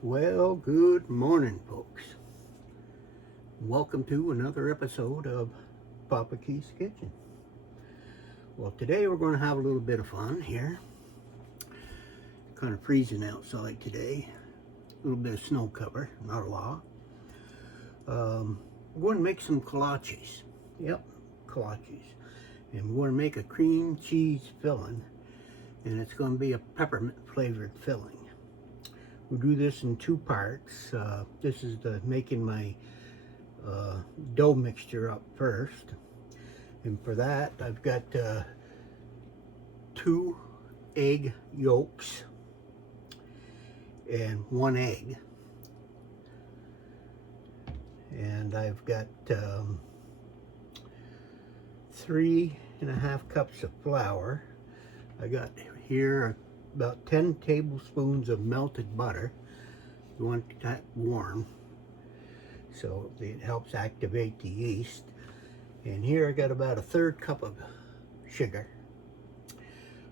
Well, good morning, folks. Welcome to another episode of Papa Keith's Kitchen. Well, today we're going to have a little bit of fun here. Kind of freezing outside today. A little bit of snow cover, not a lot. We're going to make some kolachas. Yep, kolachas. And we're going to make a cream cheese filling. And it's going to be a peppermint flavored filling. We'll do this in two parts. This is making my dough mixture up first. And for that, I've got 2 egg yolks and 1 egg. And I've got 3.5 cups of flour. I got here about 10 tablespoons of melted butter. You want that warm so it helps activate the yeast. And here I got about 1/3 cup of sugar.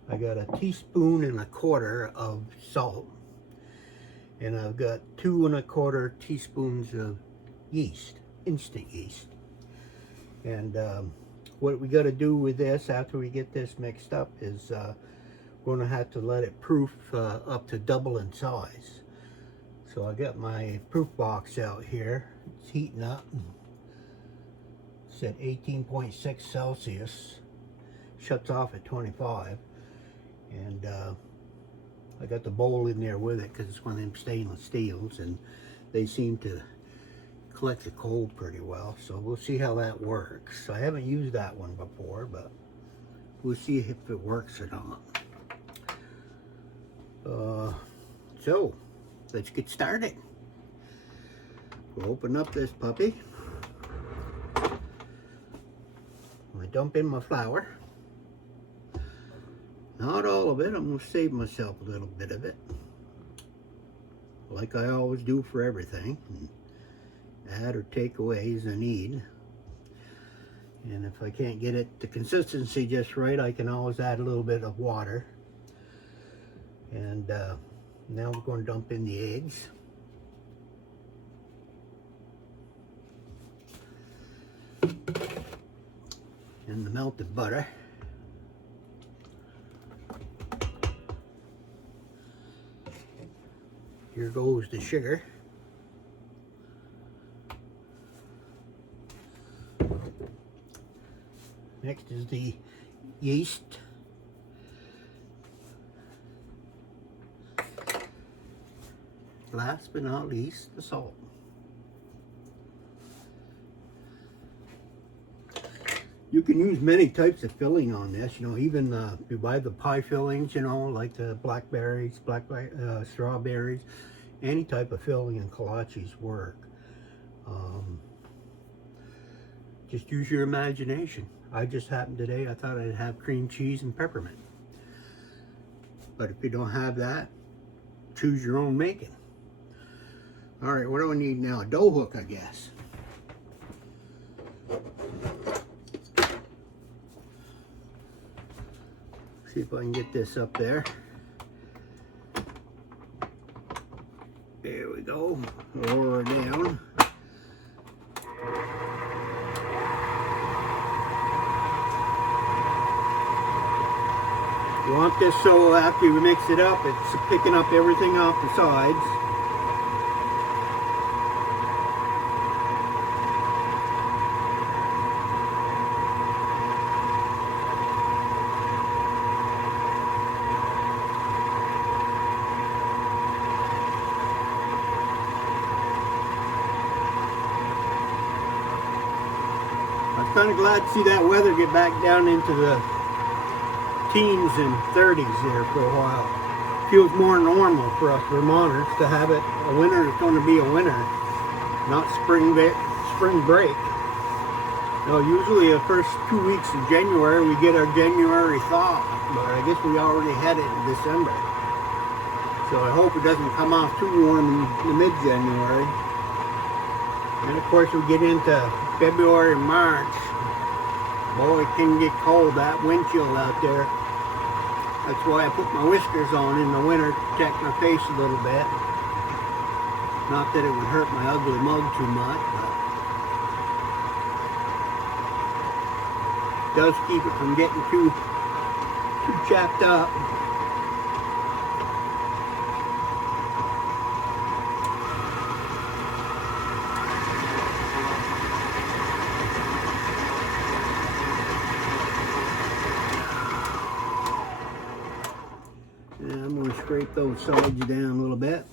I got 1.25 teaspoons of salt, and I've got 2.25 teaspoons of yeast, instant yeast. And what we got to do with this after we get this mixed up is going to have to let it proof up to double in size. So I got my proof box out here. It's heating up. It's at 18.6 Celsius. Shuts off at 25. And I got the bowl in there with it because it's one of them stainless steels, and they seem to collect the cold pretty well. So we'll see how that works. I haven't used that one before, but we'll see if it works or not. So let's get started. We'll open up this puppy. I dump in my flour. Not all of it. I'm going to save myself a little bit of it, like I always do for everything. Add or take away as I need. And if I can't get it the consistency just right, I can always add a little bit of water. And now we're going to dump in the eggs. And the melted butter. Here goes the sugar. Next is the yeast. Last but not least, the salt. You can use many types of filling on this, you know, even you buy the pie fillings, you know, like the blackberries, strawberries, any type of filling in kolachas work. Just use your imagination. I just happened today, I thought I'd have cream cheese and peppermint. But if you don't have that, choose your own making. All right, what do I need now? A dough hook, I guess. See if I can get this up there. There we go. Lower her down. You want this so after you mix it up, it's picking up everything off the sides. I'm kind of glad to see that weather get back down into the teens and 30s there for a while. Feels more normal for us Vermonters to have it. A winter is going to be a winter, not spring break. No, usually the first 2 weeks of January we get our January thaw, but I guess we already had it in December. So I hope it doesn't come off too warm in the mid-January. And of course we get into February and March. Boy, it can get cold, that wind chill out there. That's why I put my whiskers on in the winter to protect my face a little bit. Not that it would hurt my ugly mug too much, but it does keep it from getting too chapped up. And I'm going to scrape those sides down a little bit.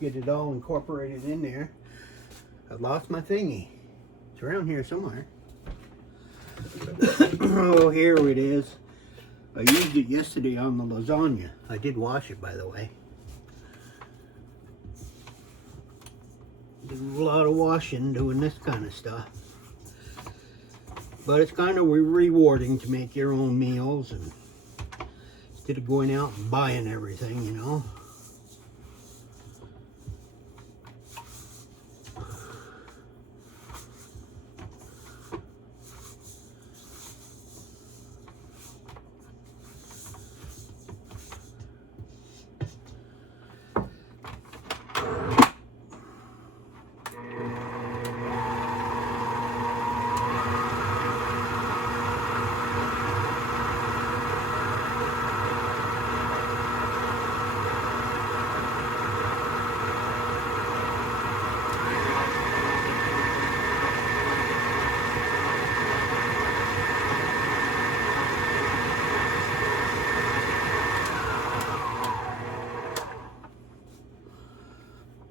Get it all incorporated in there. I've lost my thingy. It's around here somewhere. Oh, here it is. I used it yesterday on the lasagna. I did wash it, by the way. Did a lot of washing doing this kind of stuff. But it's kind of rewarding to make your own meals and instead of going out and buying everything, you know.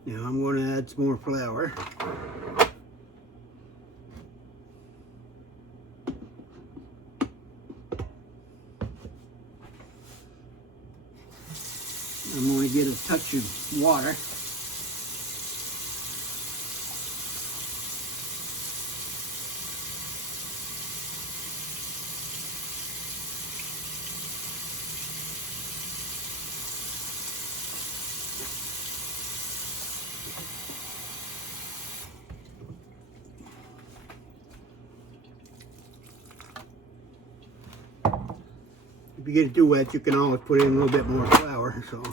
Now I'm going to add some more flour. I'm going to get a touch of water. If you get it too wet, you can always put in a little bit more flour. So.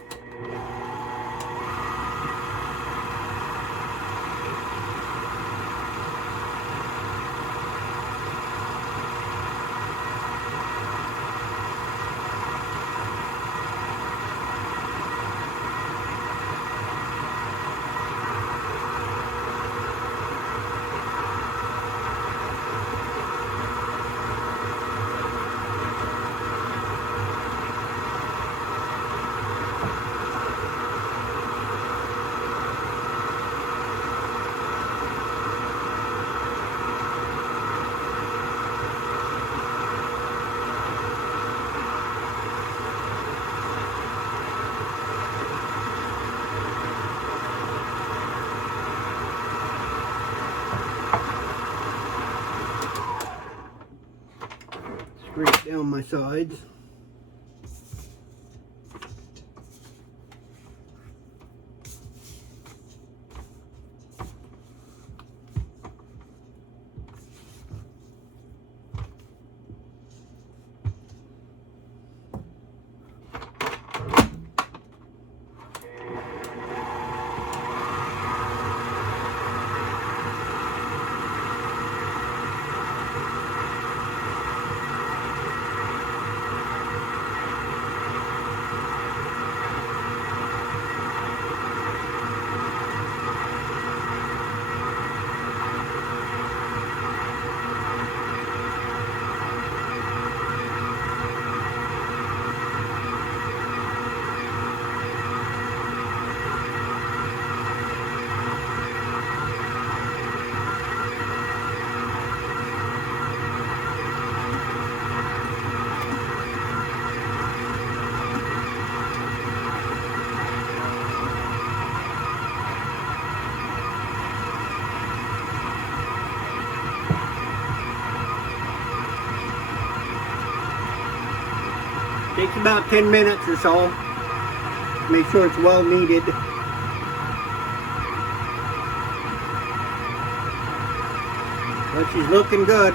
Scrape down my sides. Takes about 10 minutes or so. Make sure it's well kneaded. But she's looking good.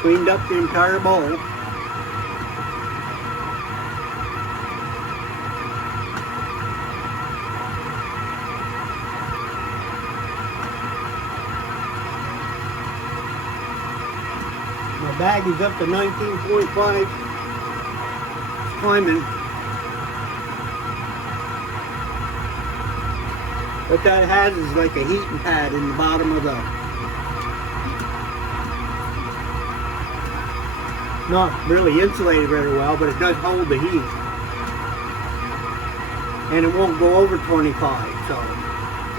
Cleaned up the entire bowl. bag is up to 19.5. Climbing. What that has is like a heating pad in the bottom of the, not really insulated very well, but it does hold the heat. And it won't go over 25, so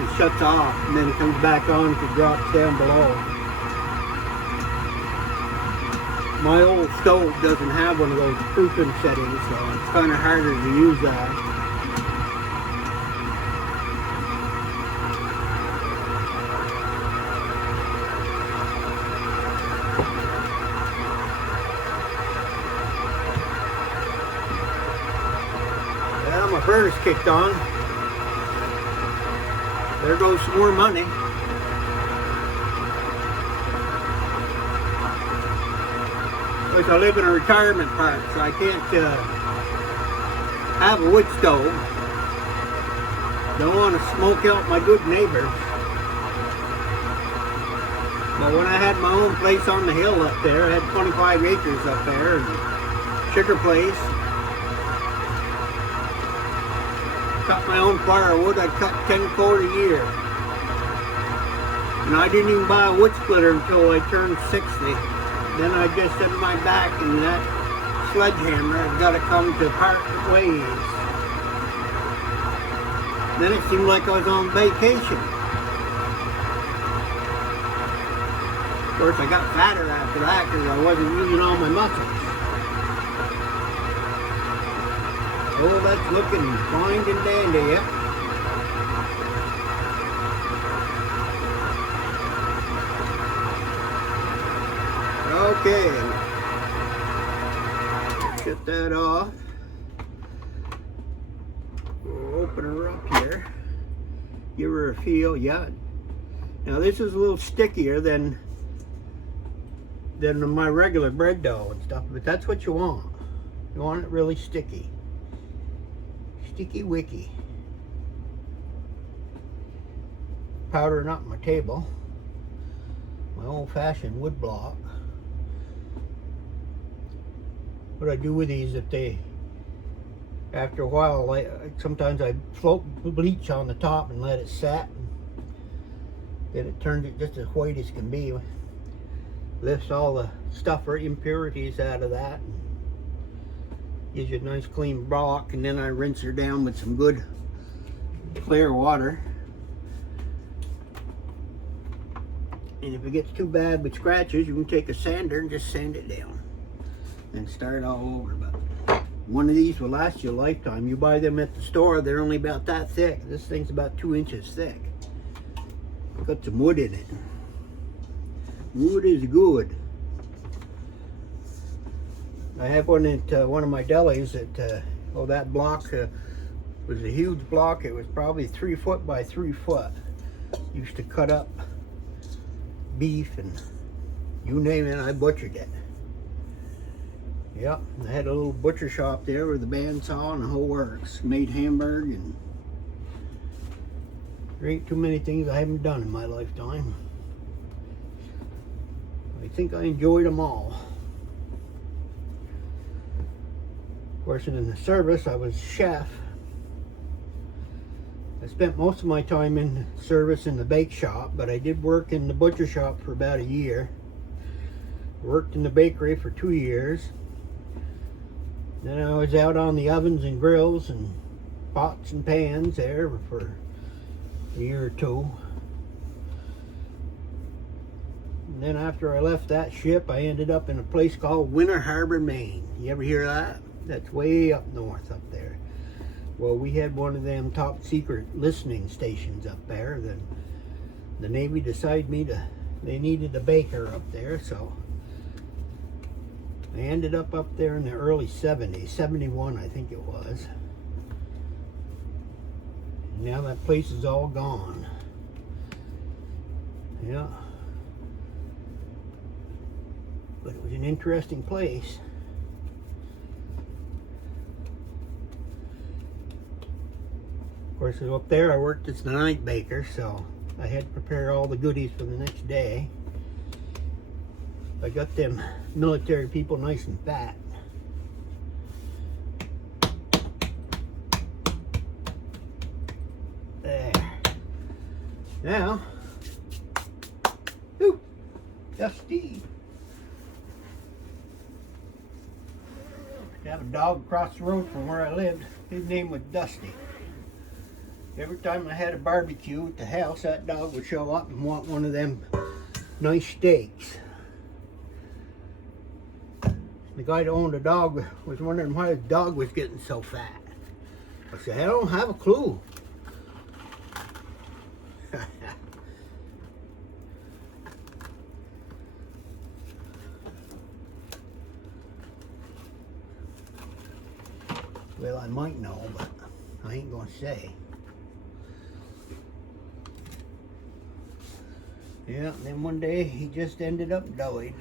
it shuts off and then it comes back on if it drops down below. My old stove doesn't have one of those proofing settings, so it's kind of harder to use that. Well, my furnace kicked on. There goes some more money. I live in a retirement park, so I can't have a wood stove. Don't want to smoke out my good neighbors. But when I had my own place on the hill up there, I had 25 acres up there, and sugar place. Cut my own firewood. I cut 10 cord a year. And I didn't even buy a wood splitter until I turned 60. Then I just set my back and that sledgehammer has got to come to part ways. Then it seemed like I was on vacation. Of course, I got fatter after that because I wasn't using all my muscles. Oh, that's looking fine and dandy, yep. Okay, shut that off. We'll open her up here. Give her a feel. Yeah. Now this is a little stickier than my regular bread dough and stuff, but that's what you want. You want it really sticky. Sticky wicky. Powdering up my table. My old-fashioned wood block. What I do with these, if they, after a while, sometimes I float bleach on the top and let it set. Then it turns it just as white as can be. Lifts all the stuff or impurities out of that. Gives you a nice clean block, and then I rinse her down with some good clear water. And if it gets too bad with scratches, you can take a sander and just sand it down. And start all over. But one of these will last you a lifetime. You buy them at the store, they're only about that thick. This thing's about 2 inches thick. Got some wood in it. Wood is good. I have one at one of my delis that, that block was a huge block. It was probably 3 foot by 3 foot. Used to cut up beef and you name it, I butchered it. Yep, I had a little butcher shop there with a bandsaw and the whole works. Made hamburger, and there ain't too many things I haven't done in my lifetime. I think I enjoyed them all. Of course, in the service, I was chef. I spent most of my time in service in the bake shop, but I did work in the butcher shop for about a year. Worked in the bakery for 2 years. Then I was out on the ovens and grills and pots and pans there for a year or two. And then after I left that ship, I ended up in a place called Winter Harbor, Maine. You ever hear of that? That's way up north up there. Well, we had one of them top secret listening stations up there. Then the Navy decided they needed a baker up there, so I ended up there in the early 70s, 71 I think it was. Now that place is all gone. Yeah. But it was an interesting place. Of course, up there I worked as the night baker, so I had to prepare all the goodies for the next day. I got them military people nice and fat. There. Now, ooh, Dusty. I have a dog across the road from where I lived. His name was Dusty. Every time I had a barbecue at the house, that dog would show up and want one of them nice steaks. The guy that owned the dog was wondering why his dog was getting so fat. I said, I don't have a clue. Well, I might know, but I ain't gonna say. Yeah, and then one day he just ended up died.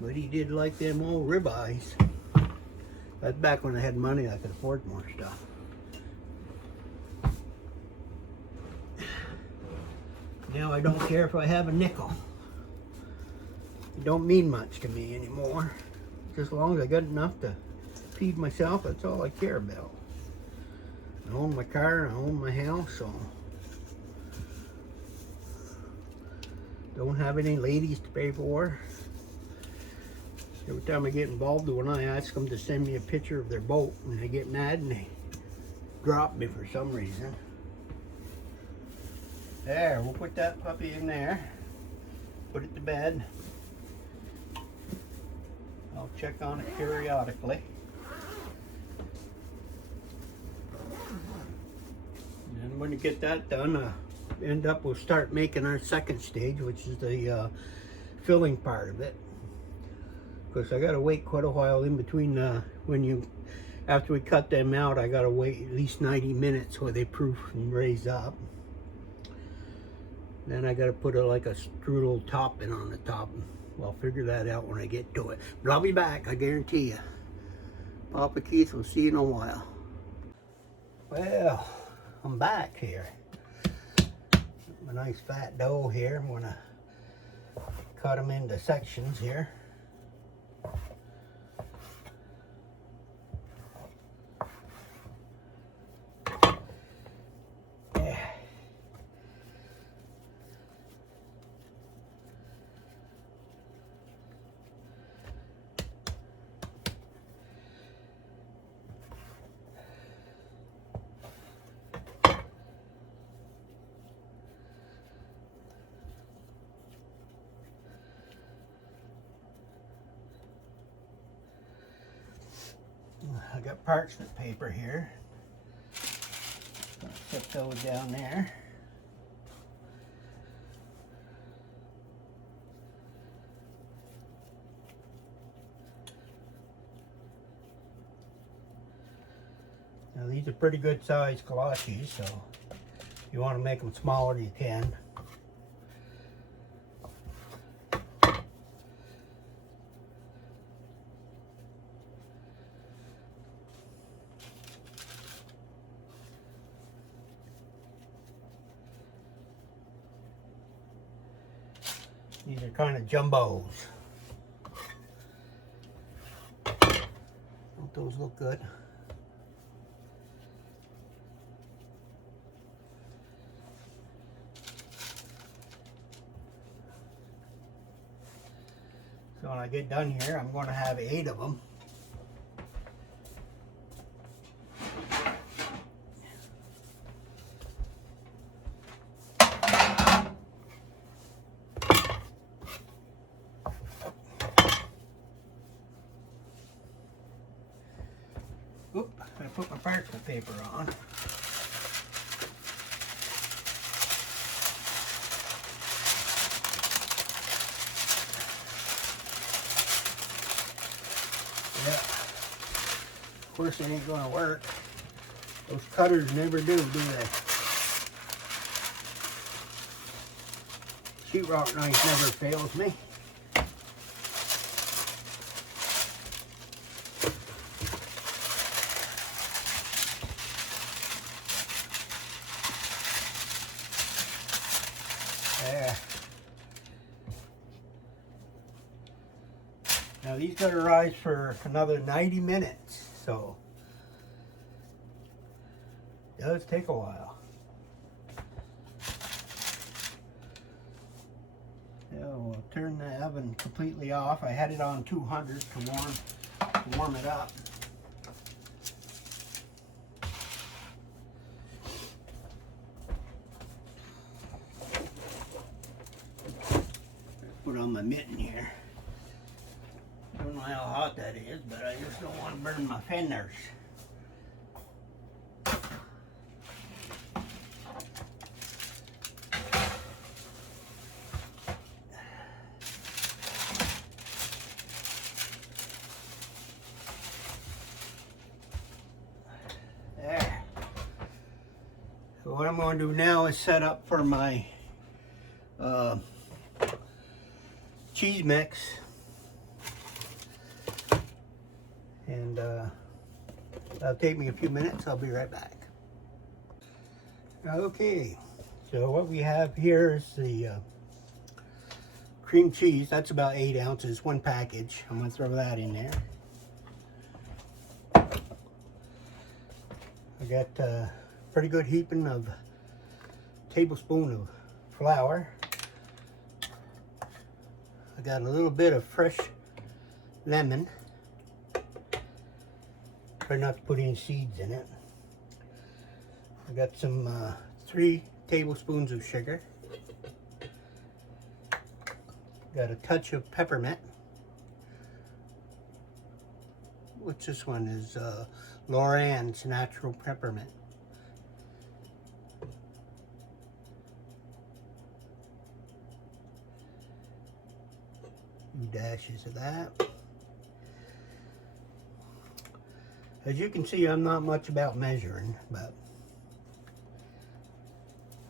But he did like them old ribeyes. That's back when I had money, I could afford more stuff. Now I don't care if I have a nickel. It don't mean much to me anymore. Just as long as I got enough to feed myself, that's all I care about. I own my car, I own my house, so don't have any ladies to pay for. Every time I get involved, when I ask them to send me a picture of their boat, and they get mad and they drop me for some reason. There, we'll put that puppy in there. Put it to bed. I'll check on it periodically. And when you get that done, we'll start making our second stage, which is the filling part of it. Because I gotta wait quite a while in between after we cut them out. I gotta wait at least 90 minutes where they proof and raise up. Then I gotta put like a strudel topping on the top. Well, I'll figure that out when I get to it. But I'll be back, I guarantee you. Papa Keith will see you in a while. Well, I'm back here. A nice fat dough here. I'm gonna cut them into sections here. I got parchment paper here. Put those down there. Now these are pretty good sized Kolachas, so if you want to make them smaller, you can. These are kind of jumbos. Don't those look good? So when I get done here, I'm going to have 8 of them. Oop, I put my parchment paper on. Yeah. Of course it ain't gonna work. Those cutters never do they? Sheetrock knife never fails me. these got to rise for another 90 minutes, so it does take a while. So we'll turn the oven completely off. I had it on 200 to warm it up. Put on my mitten here. I don't know how hot that is, but I just don't want to burn my fingers. There. So what I'm going to do now is set up for my cheese mix. And that'll take me a few minutes. I'll be right back. Okay, so what we have here is the cream cheese. That's about 8 ounces, one package. I'm going to throw that in there. I got a pretty good heaping of tablespoon of flour. I got a little bit of fresh lemon. Try not to put any seeds in it. I got some 3 tablespoons of sugar. Got a touch of peppermint, which this one is Loran's natural peppermint. Few dashes of that. As you can see, I'm not much about measuring, but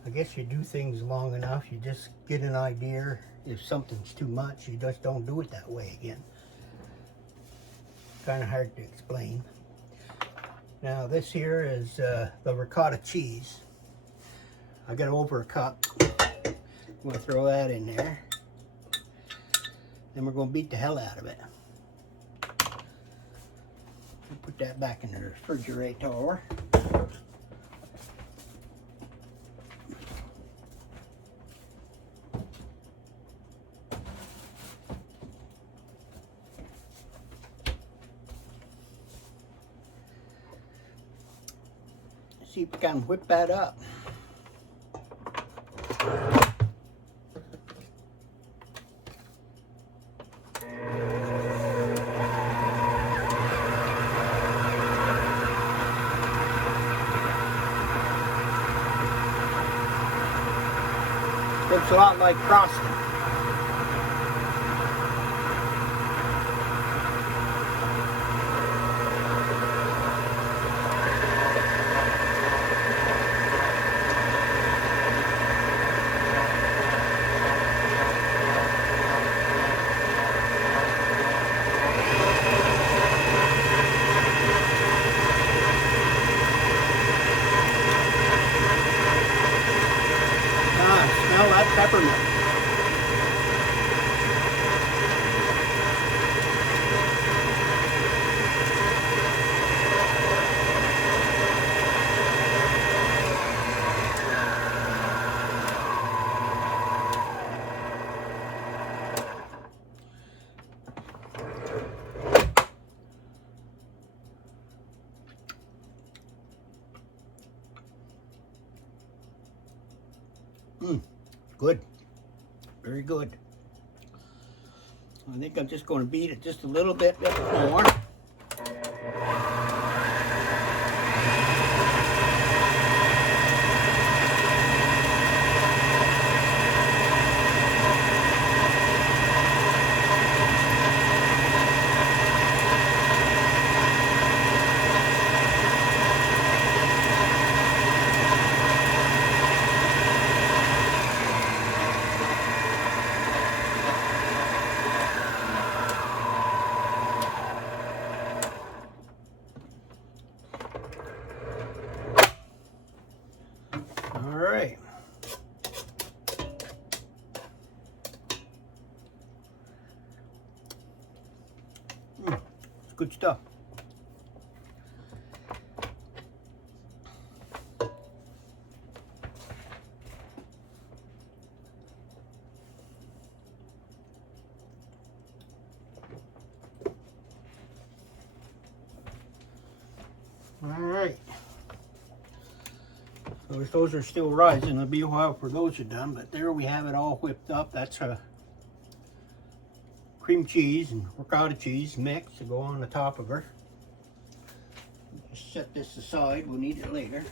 I guess you do things long enough, you just get an idea. If something's too much, you just don't do it that way again. Kind of hard to explain. Now this here is the ricotta cheese. I got over a cup. I'm going to throw that in there. Then we're going to beat the hell out of it. Put that back in the refrigerator. See if we can whip that up. Looks a lot like frosting. Smell that peppermint. Good. Very good. I think I'm just going to beat it just a little bit more. It's good stuff. Alright. So those are still rising. It'll be a while for those are done, but there we have it all whipped up. That's a cream cheese and ricotta cheese mix to go on the top of her. Just set this aside, we'll need it later.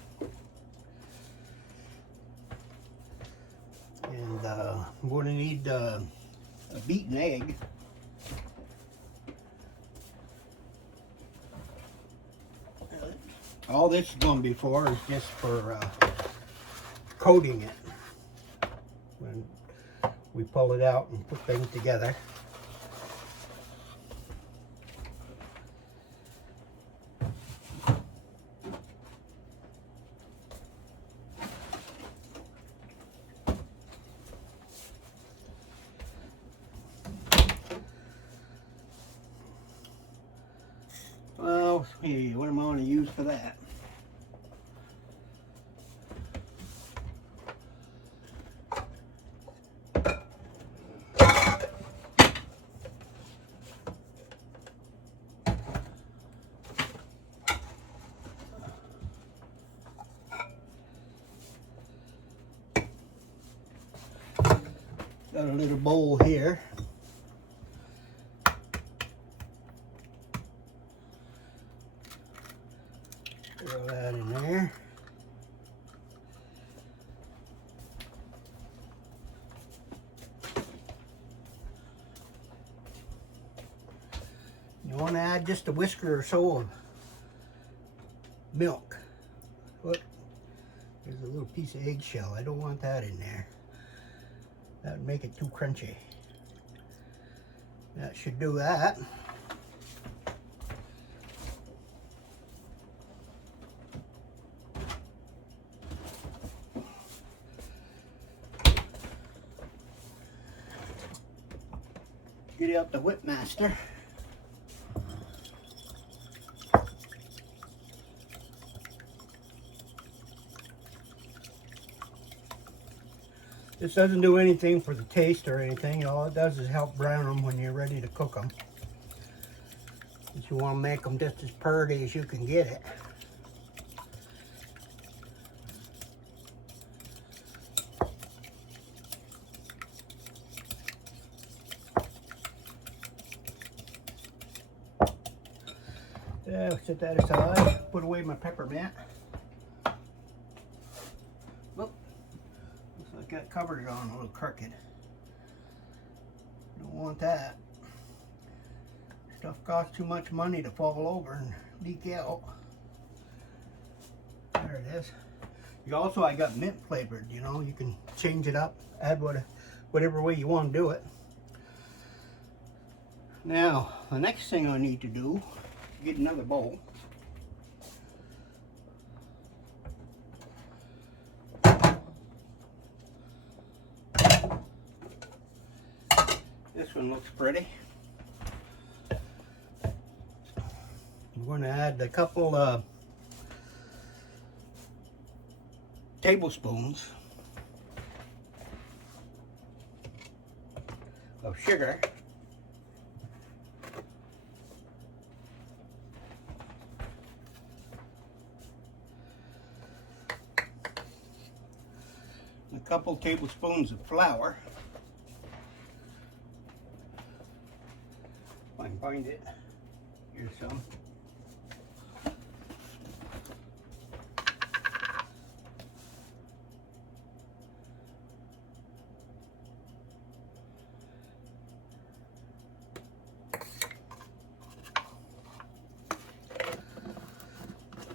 And I'm going to need a beaten egg. All this is going to be for is just for coating it when we pull it out and put things together. Well, hey, what am I going to use for that? Got a little bowl here. Throw that in there. You want to add just a whisker or so of milk. Look, there's a little piece of eggshell. I don't want that in there. That would make it too crunchy. That should do that. Get out the whip master. This doesn't do anything for the taste or anything. All it does is help brown them when you're ready to cook them. If you want to make them just as purty as you can get it. Yeah, I'll set that aside. Put away my peppermint. Whoop. Looks like I covered it on a little crooked. Don't want that. Stuff costs too much money to fall over and leak out. There it is. I got mint flavored, you know, you can change it up, add whatever way you want to do it. Now, the next thing I need to do, get another bowl. This one looks pretty. I'm going to add a couple tablespoons of sugar. A couple tablespoons of flour. If I can find it. Here's some.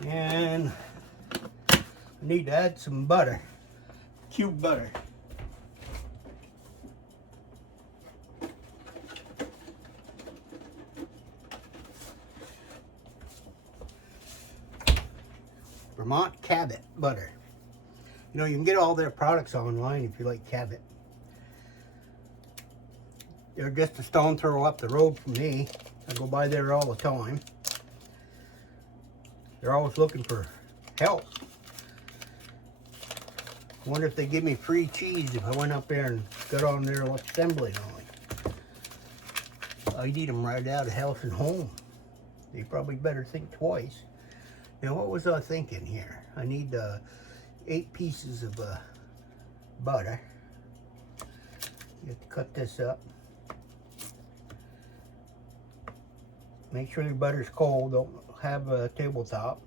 And I need to add some butter, cube butter. Vermont Cabot butter. You know, you can get all their products online if you like Cabot. They're just a stone throw up the road from me. I go by there all the time. They're always looking for help. Wonder if they give me free cheese if I went up there and got on their assembly line. I'd eat them right out of Health and Home. They probably better think twice. Now, what was I thinking here? I need 8 pieces of butter. You have to cut this up. Make sure your butter's cold. Don't have a tabletop.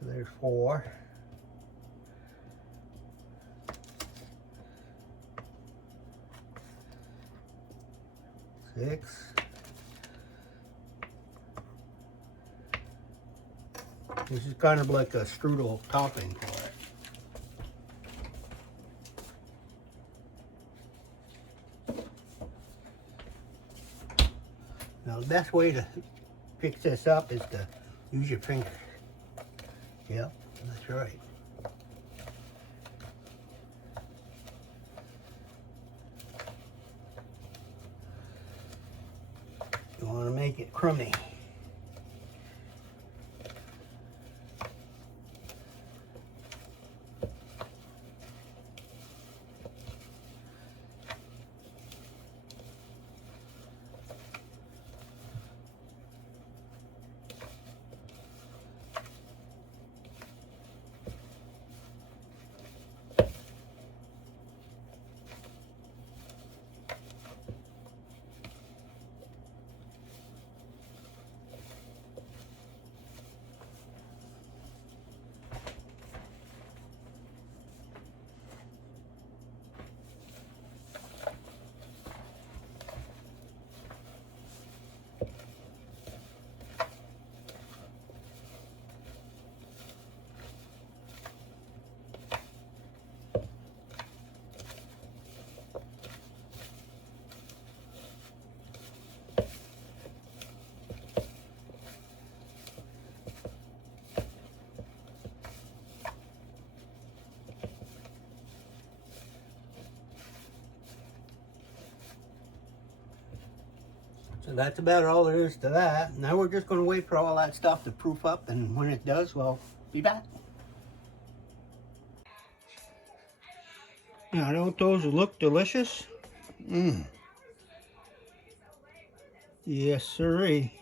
So there's 4. 6. This is kind of like a strudel topping for it. Now the best way to fix this up is to use your fingers. Yep, that's right. You want to make it crummy. So that's about all there is to that. Now we're just going to wait for all that stuff to proof up, and when it does, we'll be back. Now, don't those look delicious? Yes, sirree.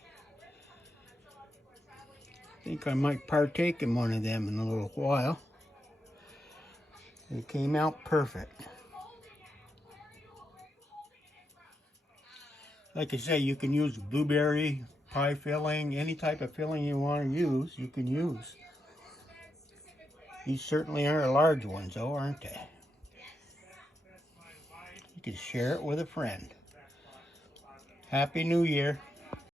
I think I might partake in one of them in a little while. They came out perfect. Like I say, you can use blueberry pie filling, any type of filling you want to use, you can use. These certainly are large ones though, aren't they? You can share it with a friend. Happy New Year.